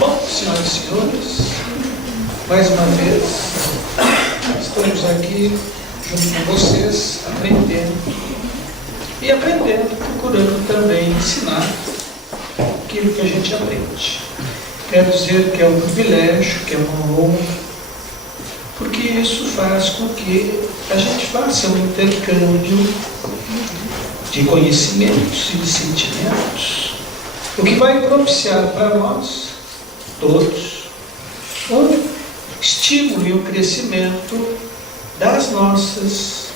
Bom, senhoras e senhores, mais uma vez, estamos aqui junto com vocês, aprendendo, procurando também ensinar aquilo que a gente aprende. Quero dizer que é um privilégio, que é uma honra, porque isso faz com que a gente faça um intercâmbio de conhecimentos e de sentimentos, o que vai propiciar para nós todos um estímulo e um crescimento das nossas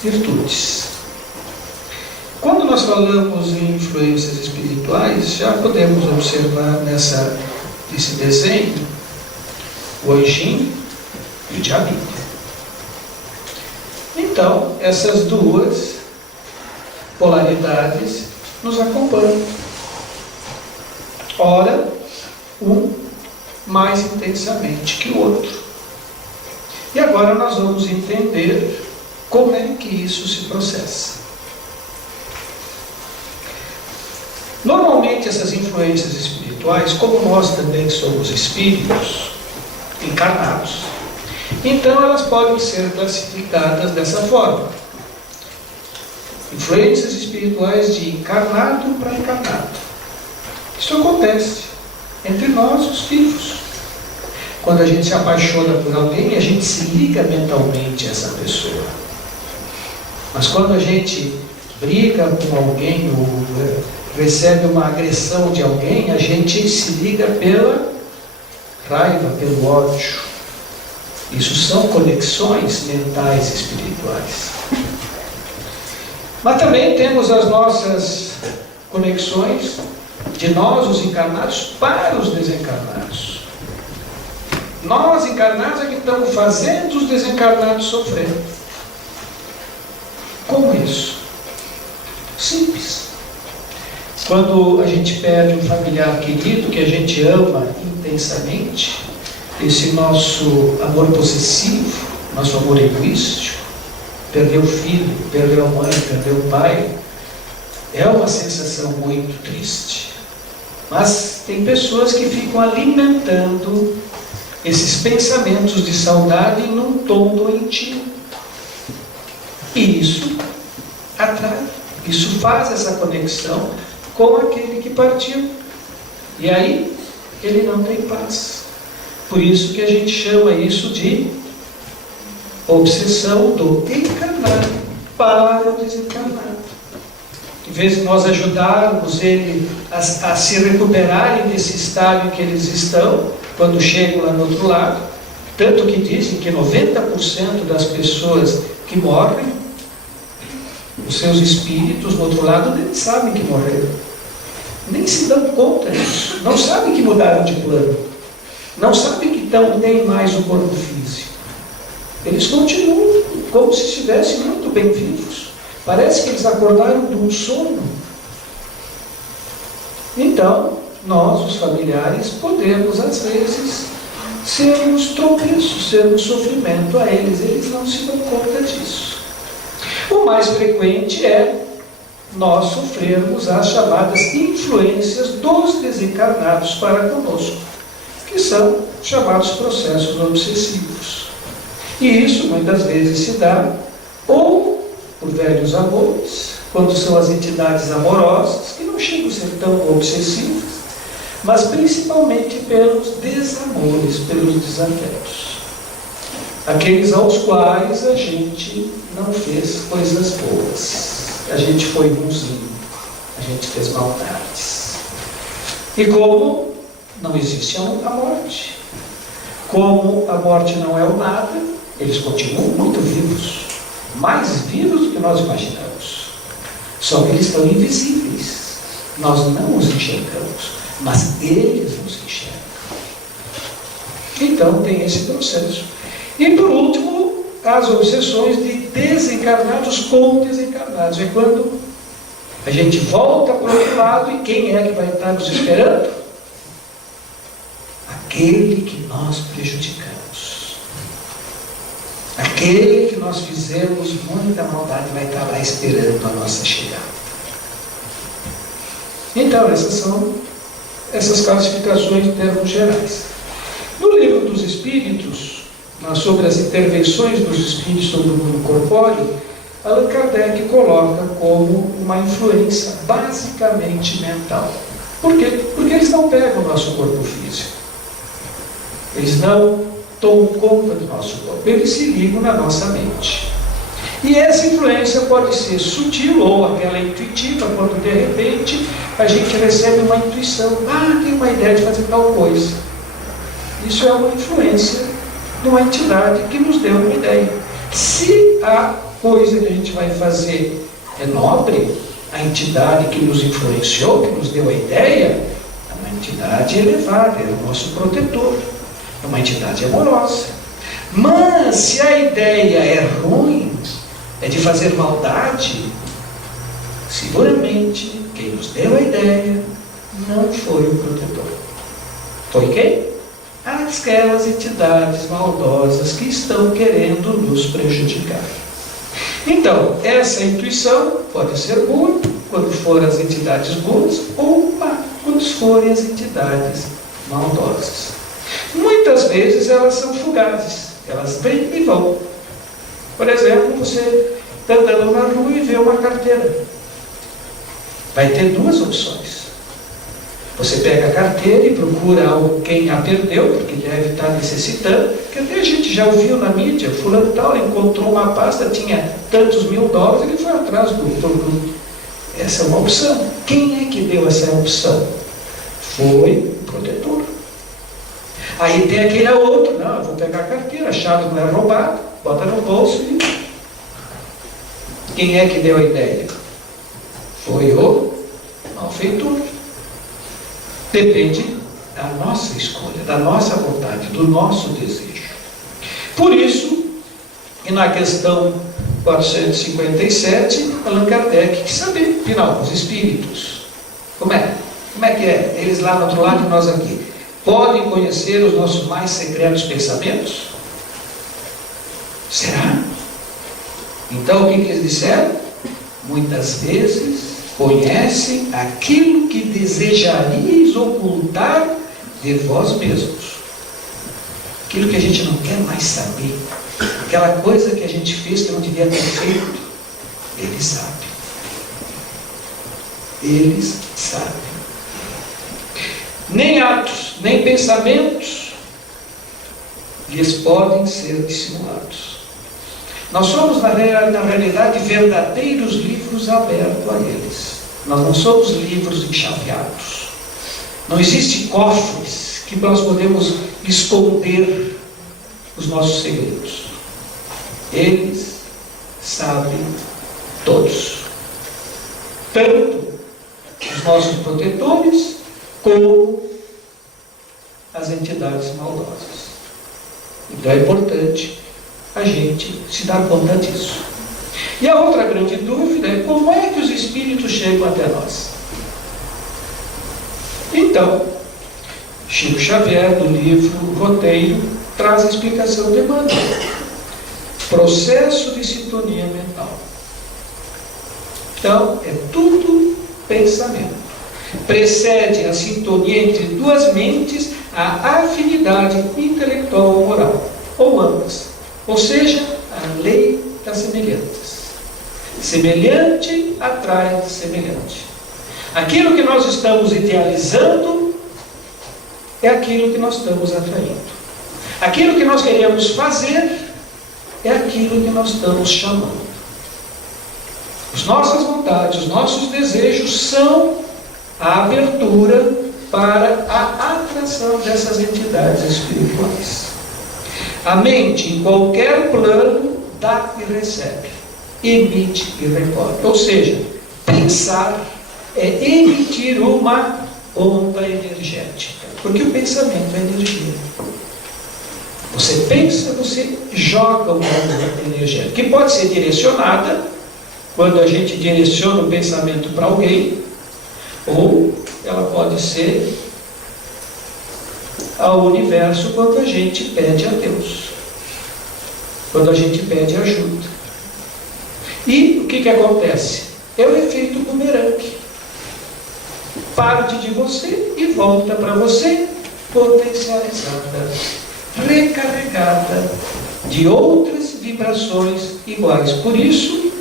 virtudes. Quando nós falamos em influências espirituais, já podemos observar nesse desenho o anjinho e o diabinho. Então, essas duas polaridades nos acompanham. Ora, um mais intensamente que o outro. E agora nós vamos entender como é que isso se processa. Normalmente essas influências espirituais, como nós também somos espíritos encarnados, então elas podem ser classificadas dessa forma. Influências espirituais de encarnado para encarnado. Isso acontece entre nós, os vivos. Quando a gente se apaixona por alguém, a gente se liga mentalmente a essa pessoa. Mas quando a gente briga com alguém ou recebe uma agressão de alguém, a gente se liga pela raiva, pelo ódio. Isso são conexões mentais espirituais. Mas também temos as nossas conexões de nós, os encarnados, para os desencarnados. Nós, encarnados, é que estamos fazendo os desencarnados sofrer. Como isso? Simples. Quando a gente perde um familiar querido que a gente ama intensamente, esse nosso amor possessivo, nosso amor egoístico, perdeu o filho, perdeu a mãe, perdeu o pai, é uma sensação muito triste. Mas tem pessoas que ficam alimentando esses pensamentos de saudade num tom doentio. E isso atrai, isso faz essa conexão com aquele que partiu. E aí ele não tem paz. Por isso que a gente chama isso de obsessão do encarnado para o desencarnado. Em vez de nós ajudarmos ele a se recuperarem desse estado em que eles estão, quando chegam lá no outro lado, tanto que dizem que 90% das pessoas que morrem, os seus espíritos no outro lado nem sabem que morreram, nem se dão conta disso, não sabem que mudaram de plano, não sabem que não tem mais o corpo físico. Eles continuam como se estivessem muito bem vivos. Parece que eles acordaram de um sono. Então, nós, os familiares, podemos, às vezes, sermos tropeços, sermos sofrimento a eles. Eles não se dão conta disso. O mais frequente é nós sofrermos as chamadas influências dos desencarnados para conosco, que são chamados processos obsessivos. E isso, muitas vezes, se dá ou por velhos amores, quando são as entidades amorosas, que não chegam a ser tão obsessivas, mas principalmente pelos desamores, pelos desafetos. Aqueles aos quais a gente não fez coisas boas, a gente foi bonzinho, a gente fez maldades. E como não existe a morte, como a morte não é o nada, eles continuam muito vivos. Mais vivos do que nós imaginamos. Só que eles estão invisíveis. Nós não os enxergamos, mas eles nos enxergam. Então tem esse processo. E por último, as obsessões de desencarnados com desencarnados. É quando a gente volta para o outro lado e quem é que vai estar nos esperando? Aquele que nós prejudicamos. Aquele que nós fizemos muita maldade vai estar lá esperando a nossa chegada. Então, essas são essas classificações em termos gerais. No livro dos Espíritos, sobre as intervenções dos espíritos sobre o mundo corpóreo, Allan Kardec coloca como uma influência basicamente mental. Por quê? Porque eles não pegam o nosso corpo físico. Eles não tomam conta do nosso corpo. Eles se ligam na nossa mente. E essa influência pode ser sutil ou aquela intuitiva, quando de repente a gente recebe uma intuição. Tem uma ideia de fazer tal coisa. Isso é uma influência de uma entidade que nos deu uma ideia. Se a coisa que a gente vai fazer é nobre, a entidade que nos influenciou, que nos deu a ideia, é uma entidade elevada, é o nosso protetor, é uma entidade amorosa. Mas se a ideia é ruim, é de fazer maldade, seguramente quem nos deu a ideia não foi o protetor. Foi quem? Aquelas entidades maldosas que estão querendo nos prejudicar. Então, essa intuição pode ser boa quando forem as entidades boas ou má quando forem as entidades maldosas. Muitas vezes elas são fugazes, elas vêm e vão. Por exemplo, você está andando na rua e vê uma carteira. Vai ter duas opções. Você pega a carteira e procura quem a perdeu, porque deve estar necessitando, porque até a gente já ouviu na mídia, fulano tal, encontrou uma pasta, tinha tantos $1000, ele foi atrás do produto. Essa é uma opção. Quem é que deu essa opção? Foi o protetor. Aí tem aquele outro, não, eu vou pegar a carteira, a chave não é roubada, bota no bolso e... Quem é que deu a ideia? Foi o malfeitor. Depende da nossa escolha, da nossa vontade, do nosso desejo. Por isso, e na questão 457, Allan Kardec quis saber, afinal, os espíritos, como é que é? Eles lá do outro lado e nós aqui. Podem conhecer os nossos mais secretos pensamentos? Será? Então, o que eles disseram? Muitas vezes conhece aquilo que desejarias ocultar de vós mesmos. Aquilo que a gente não quer mais saber. Aquela coisa que a gente fez que não devia ter feito. Eles sabem. Eles sabem. Nem atos, nem pensamentos lhes podem ser dissimulados. Nós somos, na realidade, verdadeiros livros abertos a eles. Nós não somos livros enxaveados. Não existem cofres que nós podemos esconder os nossos segredos. Eles sabem todos. Tanto os nossos protetores, como as entidades maldosas. Então é importante a gente se dar conta disso. E a outra grande dúvida é como é que os espíritos chegam até nós. Então, Chico Xavier, no livro Roteiro, traz a explicação de Emmanuel. Processo de sintonia mental. Então, é tudo pensamento. Precede a sintonia entre duas mentes a afinidade intelectual ou moral, ou ambas. Ou seja, a lei das semelhantes. Semelhante atrai semelhante. Aquilo que nós estamos idealizando é aquilo que nós estamos atraindo. Aquilo que nós queremos fazer é aquilo que nós estamos chamando. As nossas vontades, os nossos desejos são a abertura para a atração dessas entidades espirituais. A mente, em qualquer plano, dá e recebe, emite e recolhe. Ou seja, pensar é emitir uma onda energética, porque o pensamento é energia. Você pensa, você joga uma onda energética, que pode ser direcionada, quando a gente direciona o pensamento para alguém, ou ela pode ser ao universo quando a gente pede a Deus, quando a gente pede ajuda. E o que acontece? É o efeito bumerangue. parte de você e volta para você potencializada, recarregada de outras vibrações iguais. Por isso,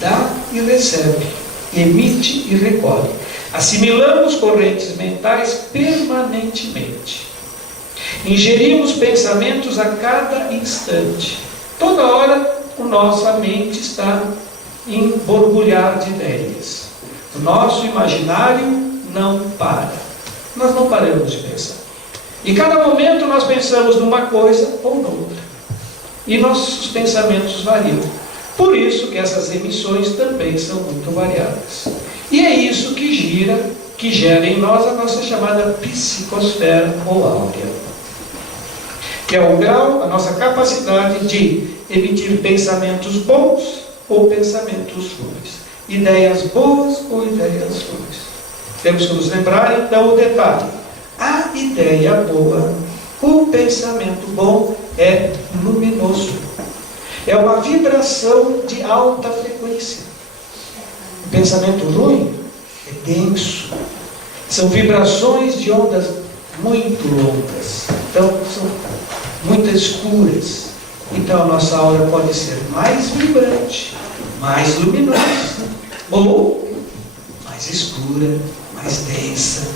dá e recebe, emite e recolhe. Assimilamos correntes mentais permanentemente. Ingerimos pensamentos a cada instante. Toda hora a nossa mente está em borbulhar de ideias. O nosso imaginário não para. Nós não paramos de pensar. E cada momento nós pensamos numa coisa ou noutra. E nossos pensamentos variam. Por isso que essas emissões também são muito variadas. E é isso que gera em nós a nossa chamada psicosfera ou áurea, que é o grau, a nossa capacidade de emitir pensamentos bons ou pensamentos ruins, ideias boas ou ideias ruins. Temos que nos lembrar então o detalhe: a ideia boa, o pensamento bom é luminoso, é uma vibração de alta frequência. O pensamento ruim é denso, são vibrações de ondas muito longas, então são muito escuras. Então a nossa aura pode ser mais vibrante, mais luminosa, ou mais escura, mais densa.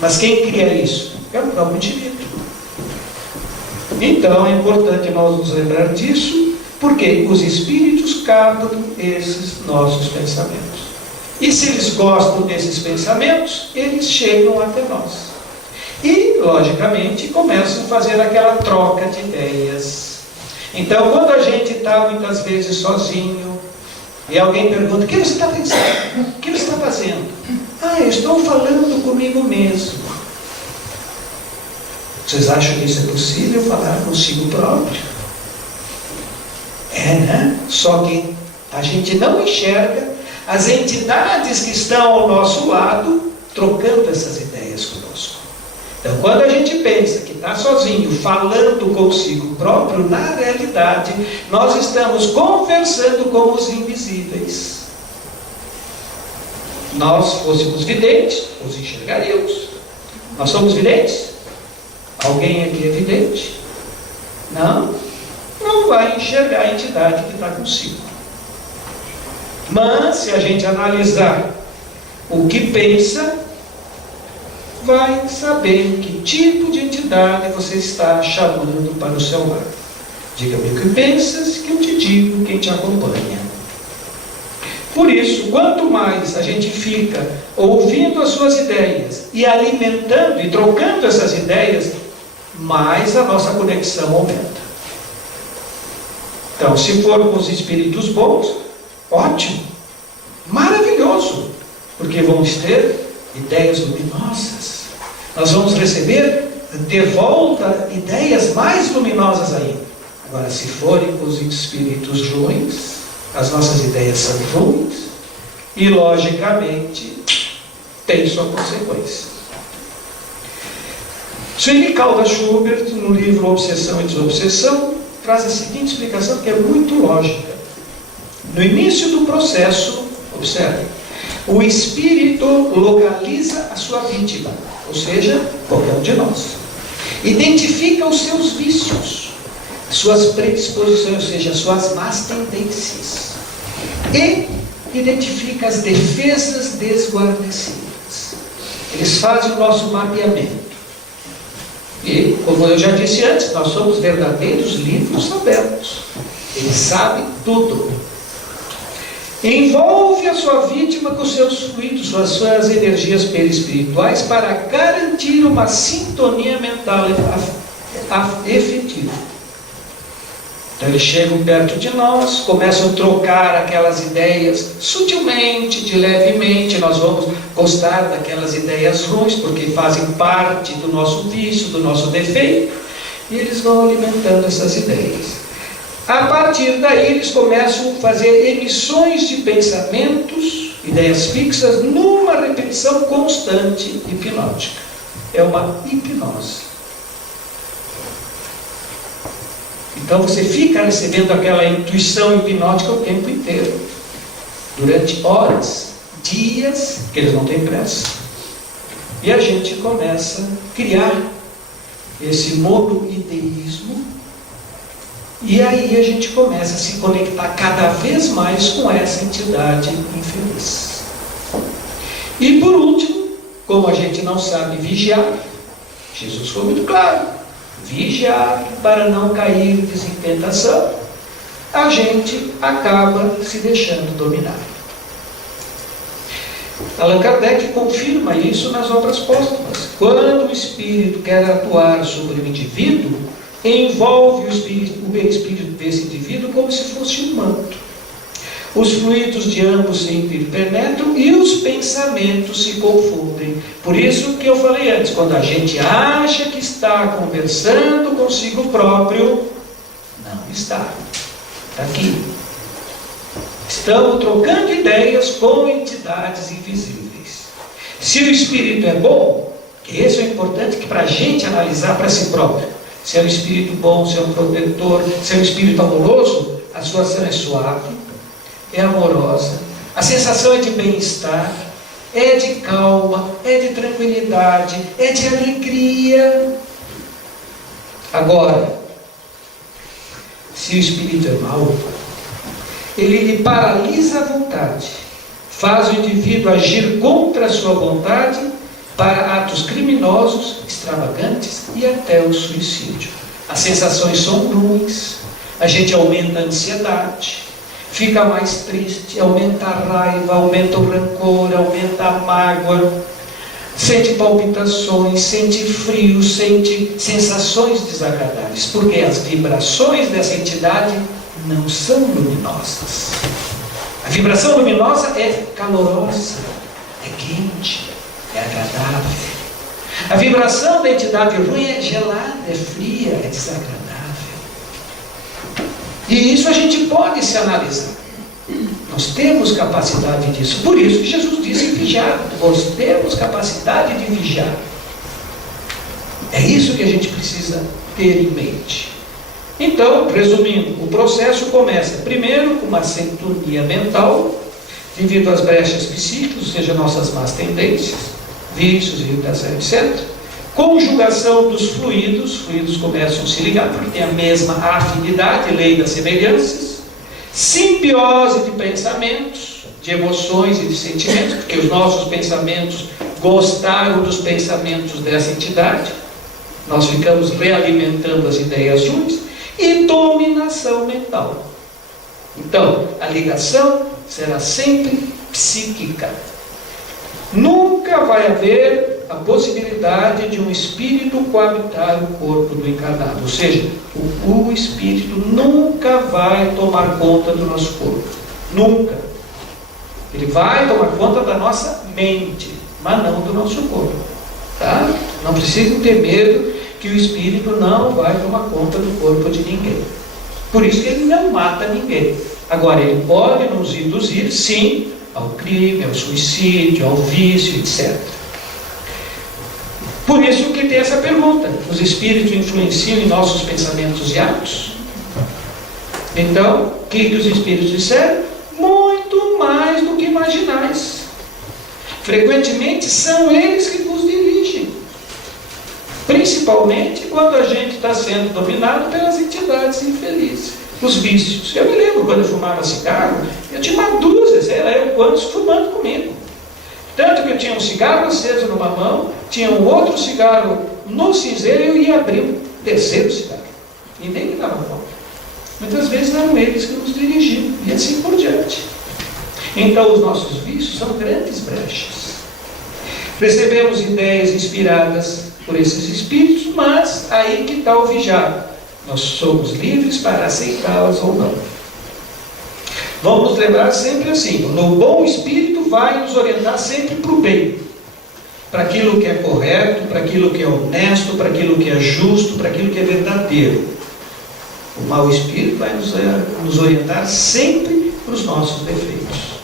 Mas quem cria isso? É o próprio indivíduo. Então é importante nós nos lembrar disso, porque os espíritos captam esses nossos pensamentos. E se eles gostam desses pensamentos, eles chegam até nós. E, logicamente, começam a fazer aquela troca de ideias. Então, quando a gente está muitas vezes sozinho, e alguém pergunta: o que você está pensando? O que você está fazendo? Ah, eu estou falando comigo mesmo. Vocês acham que isso é possível, falar consigo próprio? É, né? Só que a gente não enxerga as entidades que estão ao nosso lado trocando essas ideias conosco. Então, quando a gente pensa que está sozinho, falando consigo próprio, na realidade, nós estamos conversando com os invisíveis. Nós fôssemos videntes, os enxergaríamos. Nós somos videntes? Alguém aqui é vidente? Não? Não vai enxergar a entidade que está consigo. Mas, se a gente analisar o que pensa, vai saber que tipo de entidade você está chamando para o seu lado. Diga-me o que pensas, que eu te digo quem te acompanha. Por isso, quanto mais a gente fica ouvindo as suas ideias e alimentando e trocando essas ideias, mais a nossa conexão aumenta. Então, se formos espíritos bons, ótimo, maravilhoso, porque vamos ter ideias luminosas. Nós vamos receber de volta ideias mais luminosas ainda. Agora, se forem os espíritos ruins, as nossas ideias são ruins e, logicamente, tem sua consequência. Sueli Caldas Schubert, no livro Obsessão e Desobsessão, traz a seguinte explicação que é muito lógica. No início do processo, observe, o espírito localiza a sua vítima, ou seja, qualquer um de nós. Identifica os seus vícios, suas predisposições, ou seja, suas más tendências. E identifica as defesas desguarnecidas. Eles fazem o nosso mapeamento. E, como eu já disse antes, nós somos verdadeiros livros abertos. Ele sabe tudo. Envolve a sua vítima com seus fluidos, suas energias perispirituais, para garantir uma sintonia mental efetiva. Então eles chegam perto de nós, começam a trocar aquelas ideias sutilmente, de levemente. Nós vamos gostar daquelas ideias ruins, porque fazem parte do nosso vício, do nosso defeito, e eles vão alimentando essas ideias. A partir daí, eles começam a fazer emissões de pensamentos, ideias fixas, numa repetição constante hipnótica. É uma hipnose. Então você fica recebendo aquela intuição hipnótica o tempo inteiro, durante horas, dias, que eles não têm pressa. E a gente começa a criar esse monoideísmo, e aí a gente começa a se conectar cada vez mais com essa entidade infeliz. E por último, como a gente não sabe vigiar, Jesus foi muito claro: vigiar para não cair em tentação, a gente acaba se deixando dominar. Allan Kardec confirma isso nas obras póstumas. Quando o espírito quer atuar sobre o indivíduo, envolve o espírito desse indivíduo como se fosse um manto. Os fluidos de ambos se interpenetram e os pensamentos se confundem. Por isso que eu falei antes, quando a gente acha que está conversando consigo próprio, não está. Está aqui. Estamos trocando ideias com entidades invisíveis. Se o espírito é bom, que esse é o importante que para a gente analisar para si próprio. Se é um espírito bom, se é um protetor, se é um espírito amoroso, a sua ação é suave, é amorosa, a sensação é de bem-estar, é de calma, é de tranquilidade, é de alegria. Agora, se o espírito é mau, ele lhe paralisa a vontade, faz o indivíduo agir contra a sua vontade para atos criminosos, extravagantes e até o suicídio. As sensações são ruins, a gente aumenta a ansiedade, fica mais triste, aumenta a raiva, aumenta o rancor, aumenta a mágoa, sente palpitações, sente frio, sente sensações desagradáveis, porque as vibrações dessa entidade não são luminosas. A vibração luminosa é calorosa, é quente, é agradável. A vibração da entidade ruim é gelada, é fria, é desagradável. E isso a gente pode se analisar. Nós temos capacidade disso. Por isso que Jesus disse vigiar. Nós temos capacidade de vigiar. É isso que a gente precisa ter em mente. Então, resumindo, o processo começa primeiro com uma sintonia mental, devido às brechas psíquicas, ou seja, nossas más tendências, vícios, irritação, etc. Conjugação dos fluidos, os fluidos começam a se ligar, porque tem a mesma afinidade, lei das semelhanças. Simbiose de pensamentos, de emoções e de sentimentos, porque os nossos pensamentos gostaram dos pensamentos dessa entidade, nós ficamos realimentando as ideias ruins. E dominação mental. Então, a ligação será sempre psíquica. Nunca vai haver a possibilidade de um espírito coabitar o corpo do encarnado. Ou seja, o espírito nunca vai tomar conta do nosso corpo. Nunca. Ele vai tomar conta da nossa mente, mas não do nosso corpo. Tá? Não precisem ter medo que o espírito não vai tomar conta do corpo de ninguém. Por isso que ele não mata ninguém. Agora, ele pode nos induzir, sim, ao crime, ao suicídio, ao vício, etc. Por isso que tem essa pergunta: os espíritos influenciam em nossos pensamentos e atos? Então, o que os espíritos disseram? Muito mais do que imaginais. Frequentemente são eles que nos dirigem. Principalmente quando a gente está sendo dominado pelas entidades infelizes, os vícios. Eu me lembro quando eu fumava cigarro, eu tinha uma dúzia, sei lá, eu quantos fumando comigo. Tanto que eu tinha um cigarro aceso numa mão, tinha um outro cigarro no cinzeiro e eu ia abrir um terceiro cigarro. E nem me dava conta. Muitas vezes eram eles que nos dirigiam, e assim por diante. Então os nossos vícios são grandes brechas. Recebemos ideias inspiradas por esses espíritos, mas aí que está o vigiar. Nós somos livres para aceitá-las ou não. Vamos nos lembrar sempre assim: o bom espírito vai nos orientar sempre para o bem, para aquilo que é correto, para aquilo que é honesto, para aquilo que é justo, para aquilo que é verdadeiro. O mau espírito vai nos orientar sempre para os nossos defeitos.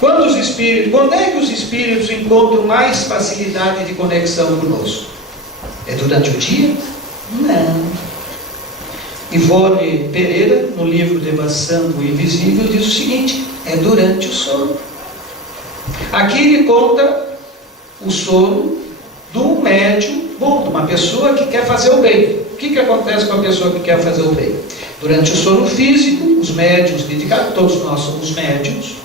Quando é que os espíritos encontram mais facilidade de conexão conosco? É durante o dia? Não. Ivone Pereira, no livro Devassando o Invisível, diz o seguinte: é durante o sono. Aqui ele conta o sono de um médium bom, de uma pessoa que quer fazer o bem. O que acontece com a pessoa que quer fazer o bem? Durante o sono físico, os médiuns dedicados, todos nós somos médiuns,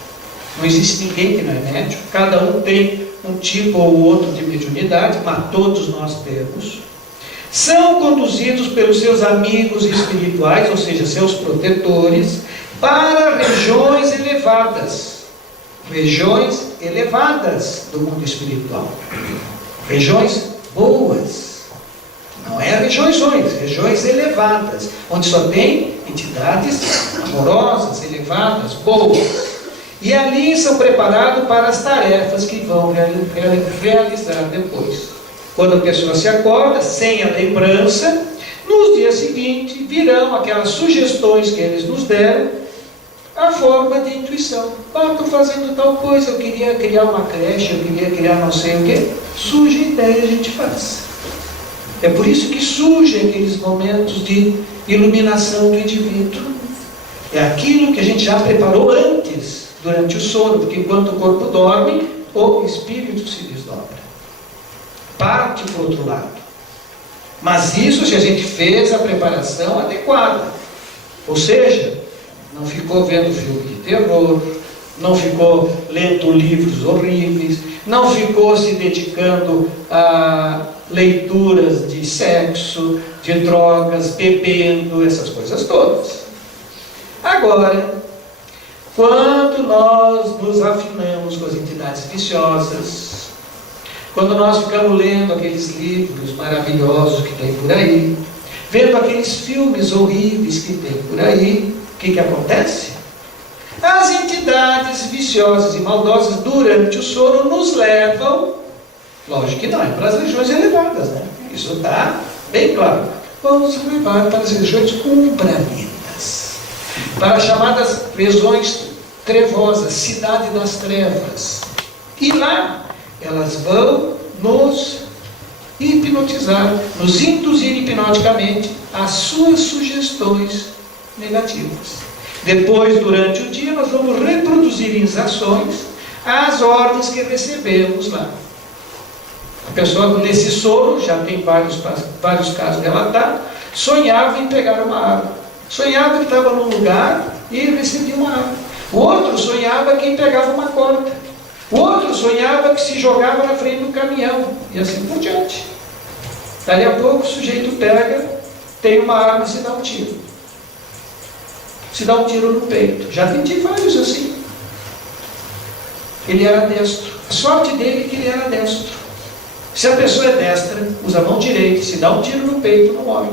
não existe ninguém que não é médium, cada um tem um tipo ou outro de mediunidade, mas todos nós temos. São conduzidos pelos seus amigos espirituais, ou seja, seus protetores, para regiões elevadas do mundo espiritual, regiões boas, não é regiões ruins, regiões elevadas, onde só tem entidades amorosas, elevadas, boas, e ali são preparados para as tarefas que vão realizar depois. Quando a pessoa se acorda, sem a lembrança, nos dias seguintes virão aquelas sugestões que eles nos deram, a forma de intuição. Estou fazendo tal coisa, eu queria criar uma creche, eu queria criar não sei o quê. Surge a ideia, a gente faz. É por isso que surgem aqueles momentos de iluminação do indivíduo. É aquilo que a gente já preparou antes, durante o sono, porque enquanto o corpo dorme, o espírito se desdobra. Parte para o outro lado. Mas isso se a gente fez a preparação adequada. Ou seja, não ficou vendo filme de terror, não ficou lendo livros horríveis, não ficou se dedicando a leituras de sexo, de drogas, bebendo, essas coisas todas. Agora, quando nós nos afinamos com as entidades viciosas, quando nós ficamos lendo aqueles livros maravilhosos que tem por aí, vendo aqueles filmes horríveis que tem por aí, o que acontece? As entidades viciosas e maldosas durante o sono nos levam, lógico que não, é para as regiões elevadas, né? Isso está bem claro. Vamos levar para as regiões umbralinas, para as chamadas regiões trevosas, cidade das trevas. E lá elas vão nos hipnotizar, nos induzir hipnoticamente às suas sugestões negativas. Depois, durante o dia, nós vamos reproduzir em ações as ordens que recebemos lá. A pessoa, nesse sono, já tem vários casos relatados, sonhava em pegar uma arma. Sonhava que estava num lugar e recebia uma arma. O outro sonhava que pegava uma corda. O outro sonhava que se jogava na frente do caminhão. E assim por diante. Dali a pouco o sujeito pega, tem uma arma e se dá um tiro. Se dá um tiro no peito. Já atendi vários assim. Ele era destro. A sorte dele é que ele era destro. Se a pessoa é destra, usa a mão direita, se dá um tiro no peito, não morre.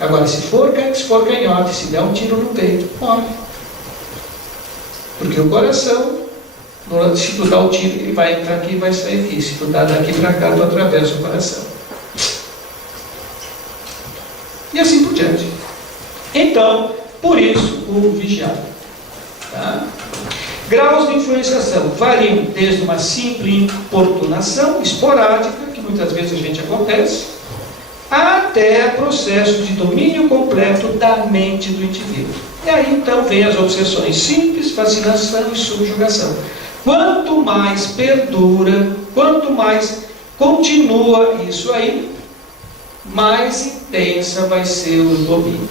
Agora, se for canhote, se der um tiro no peito, morre. Porque o coração, se tu dá o tiro, ele vai entrar aqui e vai sair aqui. Se tu dá daqui para cá, tu atravessa o coração. E assim por diante. Então, por isso, o vigiado. Tá? Graus de influenciação variam desde uma simples importunação esporádica, que muitas vezes a gente acontece, até processo de domínio completo da mente do indivíduo. E aí então vem as obsessões simples, fascinação e subjugação. Quanto mais perdura, quanto mais continua isso aí, mais intensa vai ser o domínio.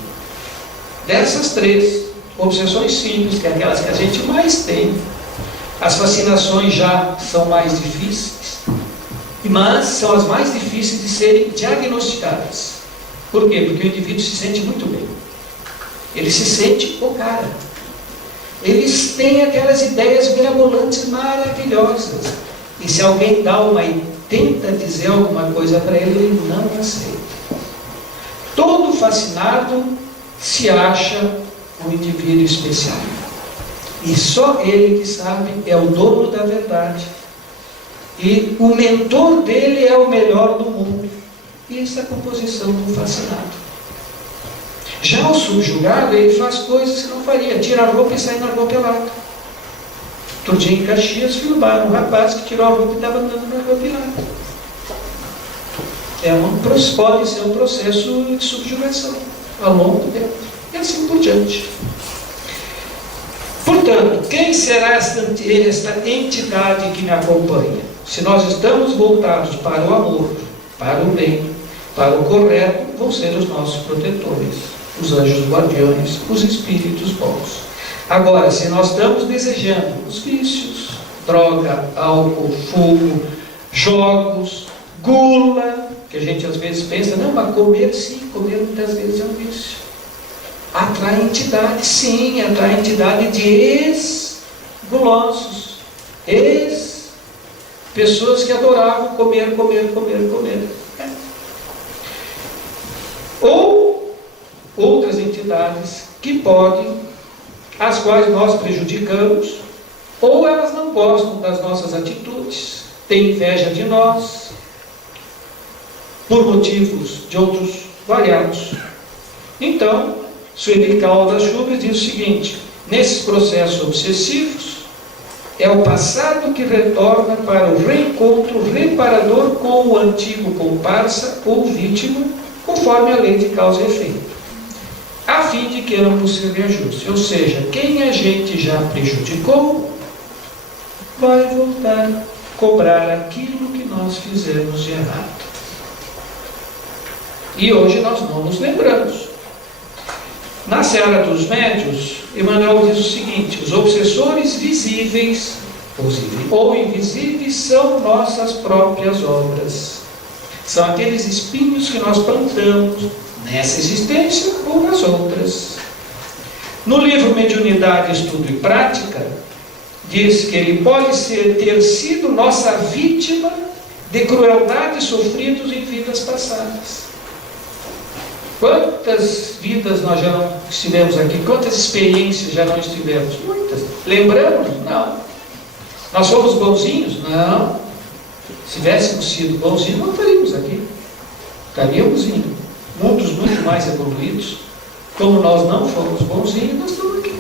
Dessas três, obsessões simples, que é aquelas que a gente mais tem, as fascinações já são mais difíceis, mas são as mais difíceis de serem diagnosticadas. Por quê? Porque o indivíduo se sente muito bem. Ele se sente o cara. Eles têm aquelas ideias mirabolantes maravilhosas. E se alguém dá tenta dizer alguma coisa para ele, ele não aceita. Todo fascinado se acha um indivíduo especial. E só ele que sabe, é o dono da verdade. E o mentor dele é o melhor do mundo. Isso é a composição do fascinado. Já o subjugado, ele faz coisas que não faria. Tira a roupa e sai na rua pelado. Outro dia em Caxias, filmaram um rapaz que tirou a roupa e estava andando na rua pelado. Pode ser um processo de subjugação a longo tempo. E assim por diante. Portanto, quem será esta entidade que me acompanha? se nós estamos voltados para o amor, para o bem, para o correto, vão ser os nossos protetores, os anjos guardiões, os espíritos bons. Agora, se nós estamos desejando os vícios, droga, álcool, fumo, jogos, gula, que a gente às vezes pensa, não, mas comer sim, comer muitas vezes é um vício. Atrai entidade, sim, atrai entidade de ex-gulosos, pessoas que adoravam comer. Ou outras entidades que podem, as quais nós prejudicamos, ou elas não gostam das nossas atitudes, têm inveja de nós, por motivos de outros variados. Então, Sueli Caldas Schubert diz o seguinte: nesses processos obsessivos, é o passado que retorna para o reencontro reparador com o antigo comparsa ou vítima, conforme a lei de causa e efeito, a fim de que ambos se reajustem. Ou seja, quem a gente já prejudicou, vai voltar a cobrar aquilo que nós fizemos de errado. E hoje nós não nos lembramos. Na Seara dos Médiuns, Emmanuel diz o seguinte: os obsessores visíveis ou invisíveis são nossas próprias obras. São aqueles espinhos que nós plantamos nessa existência ou nas outras. No livro Mediunidade, Estudo e Prática, diz que ele pode ter sido nossa vítima de crueldades sofridas em vidas passadas. Quantas vidas nós já não estivemos aqui? Quantas experiências já não estivemos? Muitas. Lembramos? Não. Nós fomos bonzinhos? Não. Se tivéssemos sido bonzinhos, não estaríamos aqui. Estaríamos em mundos muito mais evoluídos. Como nós não fomos bonzinhos, nós estamos aqui.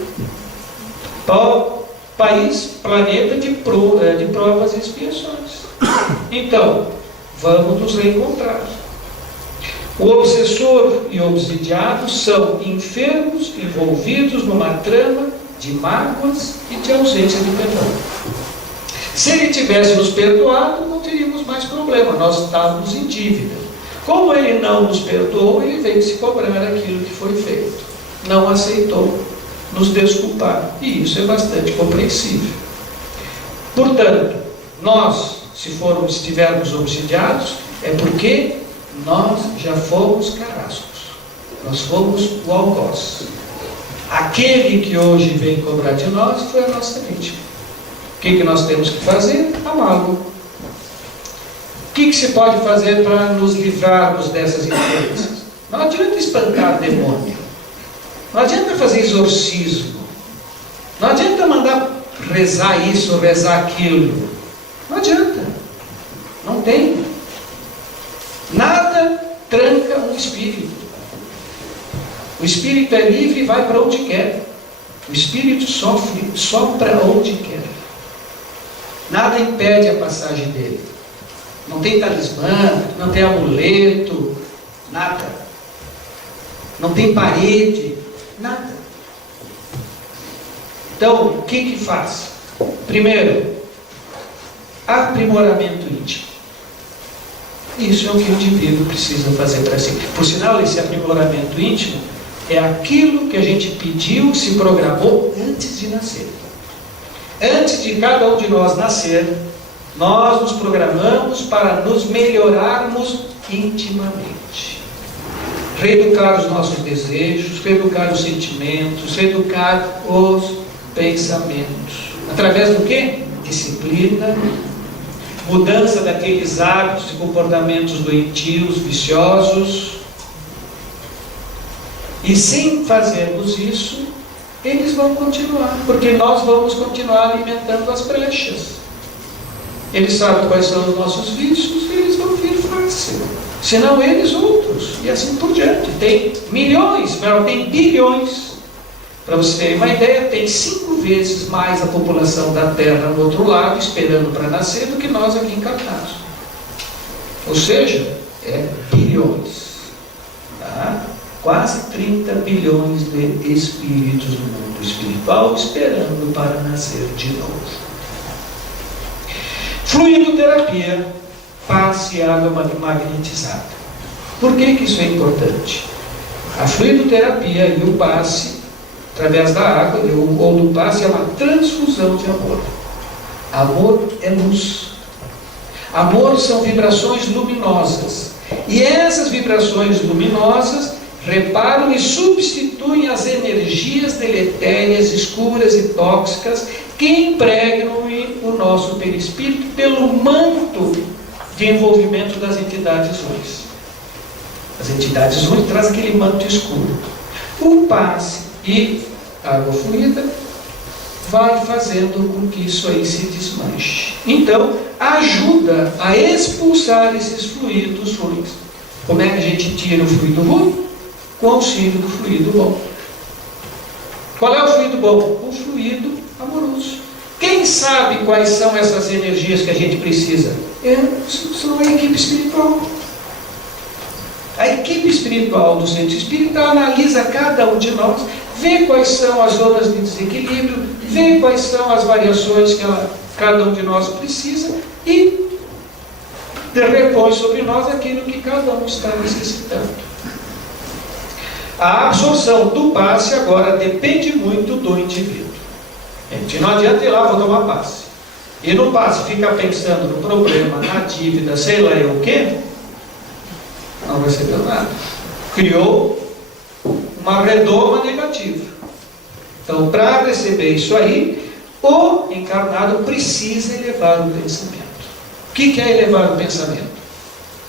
País, planeta de provas e expiações. Então, vamos nos reencontrar. O obsessor e o obsidiado são enfermos envolvidos numa trama de mágoas e de ausência de perdão. Se ele tivesse nos perdoado, não teríamos mais problema, nós estávamos em dívida. Como ele não nos perdoou, ele veio se cobrar aquilo que foi feito. Não aceitou nos desculpar. E isso é bastante compreensível. Portanto, nós, se estivermos obsidiados, é porque nós já fomos carrascos. Nós fomos o algoz. Aquele que hoje vem cobrar de nós foi a nossa vítima. O que nós temos que fazer? Amá-lo. O que se pode fazer para nos livrarmos dessas influências? Não adianta espantar demônio. Não adianta fazer exorcismo. Não adianta mandar rezar isso, rezar aquilo. Não adianta. Não tem. Nada tranca um espírito. O espírito é livre e vai para onde quer. O espírito sopra onde quer. Nada impede a passagem dele. Não tem talismã, não tem amuleto, nada. Não tem parede, nada. Então, o que faz? Primeiro, aprimoramento íntimo. Isso é o que o indivíduo precisa fazer para si. Por sinal, esse aprimoramento íntimo é aquilo que a gente pediu, se programou antes de nascer. Antes de cada um de nós nascer, nós nos programamos para nos melhorarmos intimamente. Reeducar os nossos desejos, reeducar os sentimentos, reeducar os pensamentos. Através do quê? Disciplina, mudança daqueles hábitos e comportamentos doentios, viciosos. E sem fazermos isso, eles vão continuar, porque nós vamos continuar alimentando as brechas. Eles sabem quais são os nossos vícios e eles vão vir fácil. Se não eles, outros. E assim por diante. Tem milhões, tem bilhões. Para você ter uma ideia, tem 5 vezes mais a população da Terra no outro lado, esperando para nascer, do que nós aqui encarnados. Ou seja, é bilhões. Tá? Quase 30 bilhões de espíritos no mundo espiritual, esperando para nascer de novo. Fluidoterapia, passe e água magnetizada. Por que isso é importante? A fluidoterapia e o passe, através da água ou do passe, é uma transfusão de amor. Amor é luz. Amor são vibrações luminosas. E essas vibrações luminosas reparam e substituem as energias deletérias, escuras e tóxicas que impregnam o nosso perispírito pelo manto de envolvimento das entidades ruins. As entidades ruins trazem aquele manto escuro. O passe e a água fluida vai fazendo com que isso aí se desmanche. Então, ajuda a expulsar esses fluidos ruins. Como é que a gente tira o fluido ruim? Com o auxílio do fluido bom. Qual é o fluido bom? O fluido amoroso. Quem sabe quais são essas energias que a gente precisa? São a equipe espiritual. A equipe espiritual do centro espírita analisa cada um de nós, vê quais são as zonas de desequilíbrio, vê quais são as variações que cada um de nós precisa e repõe sobre nós aquilo que cada um está necessitando. A absorção do passe agora depende muito do indivíduo. Gente, não adianta ir lá, vou tomar passe. E no passe fica pensando no problema, na dívida, sei lá o quê, não recebeu nada. Criou uma redoma negativa. Então, para receber isso aí, o encarnado precisa elevar o pensamento. O que é elevar o pensamento?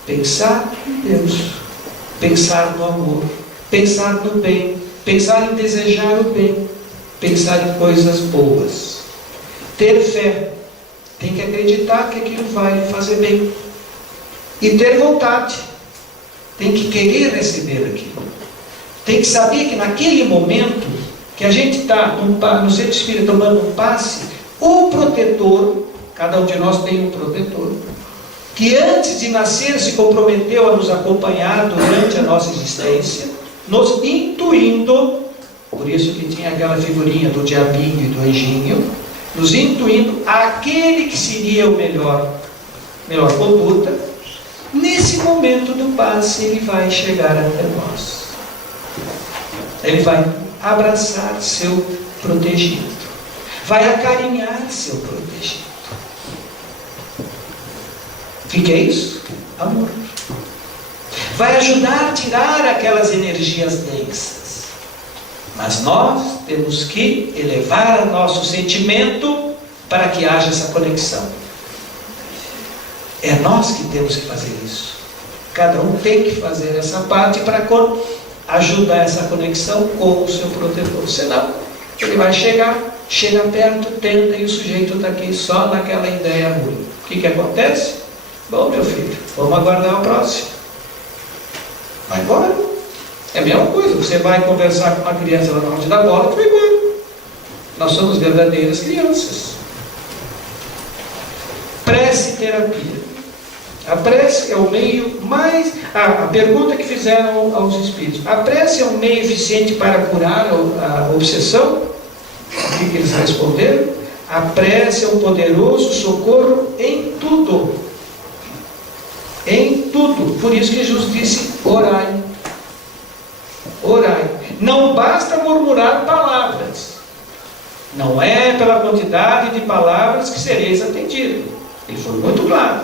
Pensar em Deus, pensar no amor, pensar no bem, pensar em desejar o bem, pensar em coisas boas. Ter fé. Tem que acreditar que aquilo vai fazer bem. E ter vontade. Tem que querer receber aquilo. Tem que saber que naquele momento que a gente está no centro espírita tomando um passe, o protetor, cada um de nós tem um protetor, que antes de nascer se comprometeu a nos acompanhar durante a nossa existência, nos intuindo, por isso que tinha aquela figurinha do diabinho e do anjinho, nos intuindo aquele que seria o melhor conduta. Nesse momento do passe, ele vai chegar até nós. Ele vai abraçar seu protegido. Vai acarinhar seu protegido. O que é isso? Amor. Vai ajudar a tirar aquelas energias densas. Mas nós temos que elevar o nosso sentimento para que haja essa conexão. É nós que temos que fazer isso. Cada um tem que fazer essa parte para ajudar essa conexão com o seu protetor. Senão, ele vai chega perto, tenta e o sujeito está aqui só naquela ideia ruim. O que acontece? Bom, meu filho, vamos aguardar o próximo. Vai embora. É a mesma coisa. Você vai conversar com uma criança lá na hora de dar bola, tu vai embora. Nós somos verdadeiras crianças. Prece-terapia. A prece é o meio mais... a pergunta que fizeram aos espíritos. A prece é um meio eficiente para curar a obsessão? O que eles responderam? A prece é um poderoso socorro em tudo. Em tudo. Por isso que Jesus disse, orai. Orai. Não basta murmurar palavras. Não é pela quantidade de palavras que sereis atendido. Ele foi muito claro.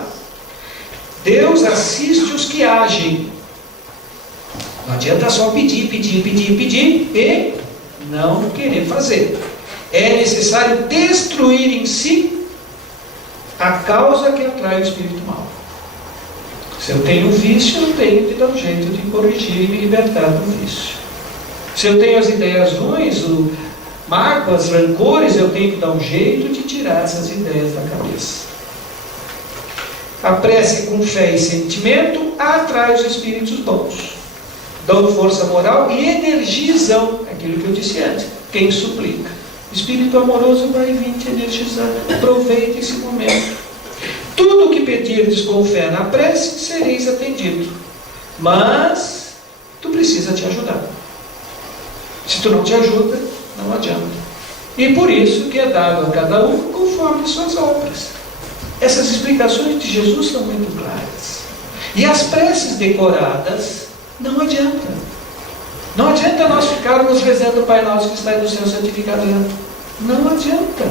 Deus assiste os que agem. Não adianta só pedir e não querer fazer. É necessário destruir em si a causa que atrai o espírito mau. Se eu tenho vício, eu tenho que dar um jeito de corrigir e me libertar do vício. Se eu tenho as ideias ruins, mágoas, rancores, eu tenho que dar um jeito de tirar essas ideias da cabeça. A prece com fé e sentimento atrai os espíritos bons. Dão força moral e energizam, aquilo que eu disse antes, quem suplica. O espírito amoroso vai vir te energizar. Aproveite esse momento. Tudo o que pedirdes com fé na prece, sereis atendido. Mas, tu precisa te ajudar. Se tu não te ajuda, não adianta. E por isso que é dado a cada um conforme suas obras. Essas explicações de Jesus são muito claras. E as preces decoradas não adiantam. Não adianta nós ficarmos rezando o Pai Nosso que está no céu, santificado seja. Não adianta.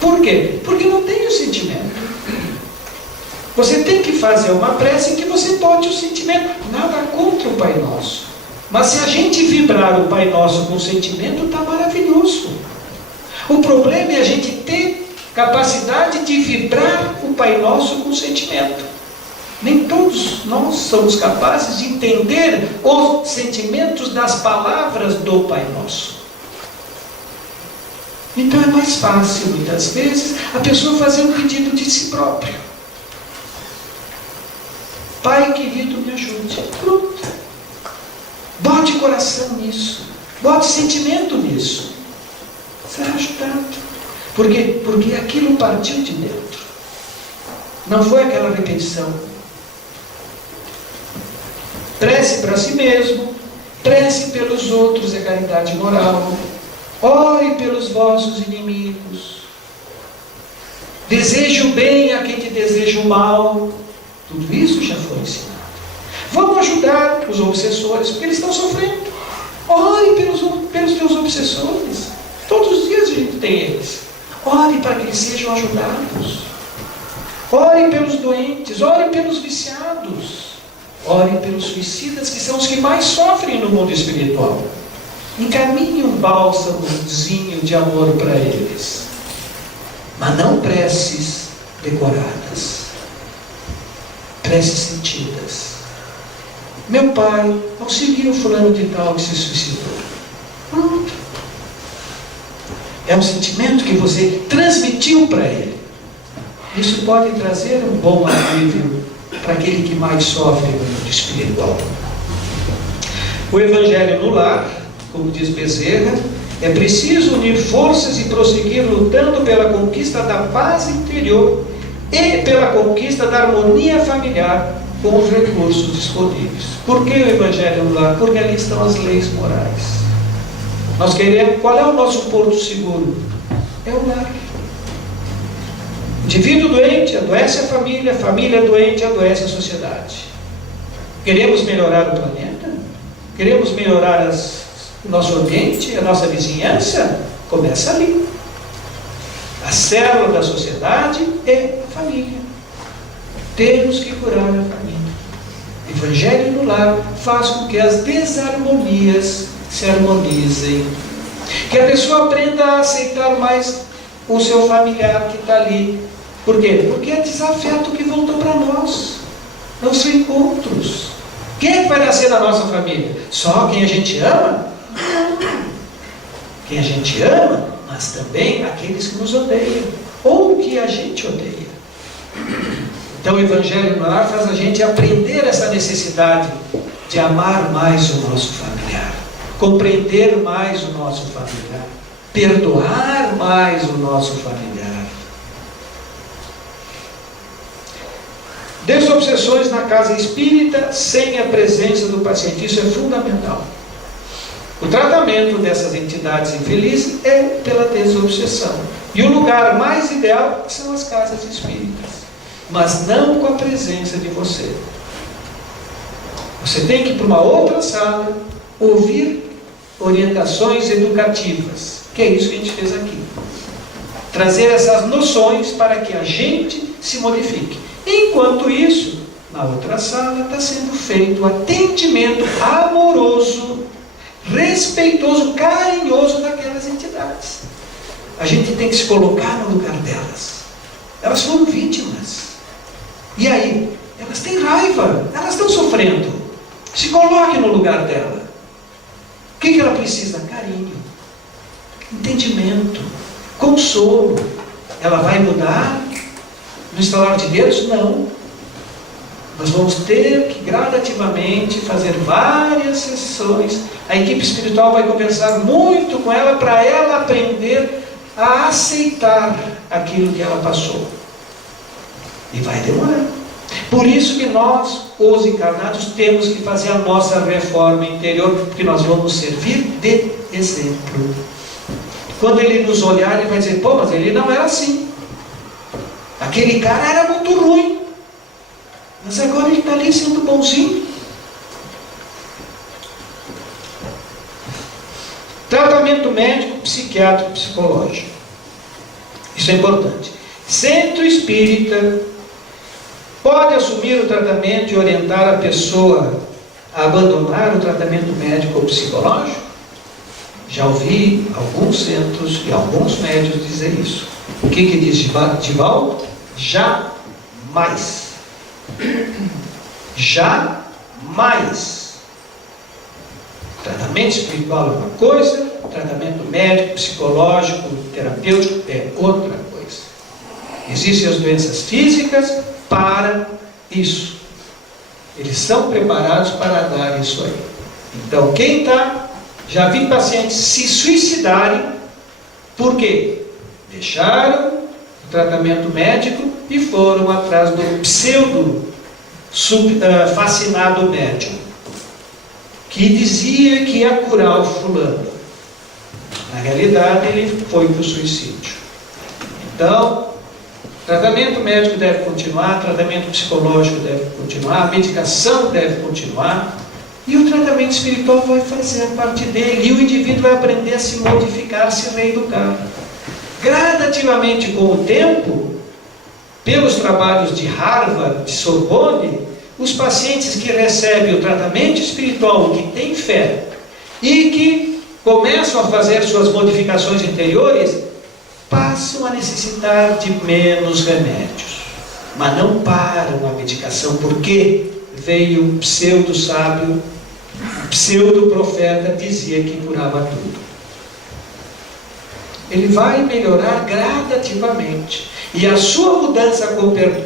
Por quê? Porque não tem o sentimento. Você tem que fazer uma prece em que você bote o sentimento. Nada contra o Pai Nosso. Mas se a gente vibrar o Pai Nosso com sentimento, está maravilhoso. O problema é a gente ter capacidade de vibrar o Pai Nosso com sentimento. Nem todos nós somos capazes de entender os sentimentos das palavras do Pai Nosso. Então é mais fácil, muitas vezes, a pessoa fazer um pedido de si próprio. Pai querido, me ajude. Pronto. Bote coração nisso. Bote sentimento nisso. Será ajudado. Por quê? Porque aquilo partiu de dentro. Não foi aquela repetição. Prece para si mesmo. Prece pelos outros, é caridade moral. Ore pelos vossos inimigos. Deseje o bem a quem te deseja o mal. Tudo isso já foi ensinado. Vamos ajudar os obsessores, porque eles estão sofrendo. Ore pelos teus obsessores. Todos os dias a gente tem eles. Ore para que eles sejam ajudados. Ore pelos doentes, ore pelos viciados. Ore pelos suicidas, que são os que mais sofrem no mundo espiritual. Encaminhe um bálsamozinho de amor para eles. Mas não preces decoradas. Preces sentidas. Meu pai, auxilia o fulano de tal que se suicidou. Pronto. É um sentimento que você transmitiu para ele. Isso pode trazer um bom alívio para aquele que mais sofre no mundo espiritual. O Evangelho no lar, como diz Bezerra, é preciso unir forças e prosseguir lutando pela conquista da paz interior e pela conquista da harmonia familiar com os recursos disponíveis. Por que o Evangelho no lar? Porque ali estão as leis morais. Nós queremos, qual é o nosso porto seguro? É o lar. Indivíduo doente, adoece a família doente, adoece a sociedade. Queremos melhorar o planeta? Queremos melhorar o nosso ambiente, a nossa vizinhança? Começa ali. A célula da sociedade é a família. Temos que curar a família. O Evangelho no lar faz com que as desarmonias se harmonizem. Que a pessoa aprenda a aceitar mais o seu familiar que está ali. Por quê? Porque é desafeto que voltou para nós. Não são encontros. Quem é que vai nascer na nossa família? Só quem a gente ama? Não. Quem a gente ama, mas também aqueles que nos odeiam. Ou que a gente odeia. Então o Evangelho no lar faz a gente aprender essa necessidade de amar mais o nosso familiar. Compreender mais o nosso familiar. Perdoar mais o nosso familiar. Desobsessões na casa espírita sem a presença do paciente. Isso é fundamental. O tratamento dessas entidades infelizes é pela desobsessão. E o lugar mais ideal são as casas espíritas. Mas não com a presença de você. Você tem que ir para uma outra sala, ouvir orientações educativas. Que é isso que a gente fez aqui. Trazer essas noções para que a gente se modifique. Enquanto isso, na outra sala está sendo feito o atendimento amoroso, respeitoso, carinhoso daquelas entidades. A gente tem que se colocar no lugar delas. Elas foram vítimas. E aí? Elas têm raiva, elas estão sofrendo. Se coloque no lugar dela. O que ela precisa? Carinho, entendimento, consolo. Ela vai mudar no estalar de dedos? Não. Nós vamos ter que gradativamente fazer várias sessões. A equipe espiritual vai conversar muito com ela para ela aprender a aceitar aquilo que ela passou. E vai demorar. Por isso que nós, os encarnados, temos que fazer a nossa reforma interior, porque nós vamos servir de exemplo. Quando ele nos olhar, ele vai dizer: pô, mas ele não era assim. Aquele cara era muito ruim, mas agora ele está ali sendo bonzinho. Tratamento médico, psiquiátrico, psicológico. Isso é importante. Centro espírita pode assumir o tratamento e orientar a pessoa a abandonar o tratamento médico ou psicológico? Já ouvi alguns centros e alguns médicos dizer isso. O que diz Divaldo? Jamais. Jamais. Tratamento espiritual é uma coisa, tratamento médico, psicológico, terapêutico é outra coisa. Existem as doenças físicas para isso. Eles são preparados para dar isso aí. Então, quem está... Já vi pacientes se suicidarem. Por quê? Deixaram o tratamento médico e foram atrás do pseudo-fascinado médium, que dizia que ia curar o fulano. Na realidade, ele foi para o suicídio. Então, tratamento médico deve continuar, tratamento psicológico deve continuar, a medicação deve continuar, e o tratamento espiritual vai fazer parte dele, e o indivíduo vai aprender a se modificar, a se reeducar. Gradativamente, com o tempo, pelos trabalhos de Harvard, de Sorbonne, os pacientes que recebem o tratamento espiritual, que têm fé, e que começam a fazer suas modificações interiores, passam a necessitar de menos remédios. Mas não param a medicação, porque veio um pseudo-sábio, um pseudo-profeta, dizia que curava tudo. Ele vai melhorar gradativamente. E a sua mudança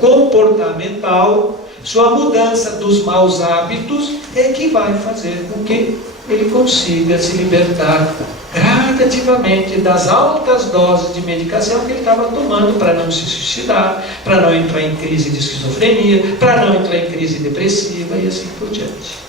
comportamental, sua mudança dos maus hábitos, é que vai fazer com que ele consiga se libertar gradativamente das altas doses de medicação que ele estava tomando para não se suicidar, para não entrar em crise de esquizofrenia, para não entrar em crise depressiva e assim por diante.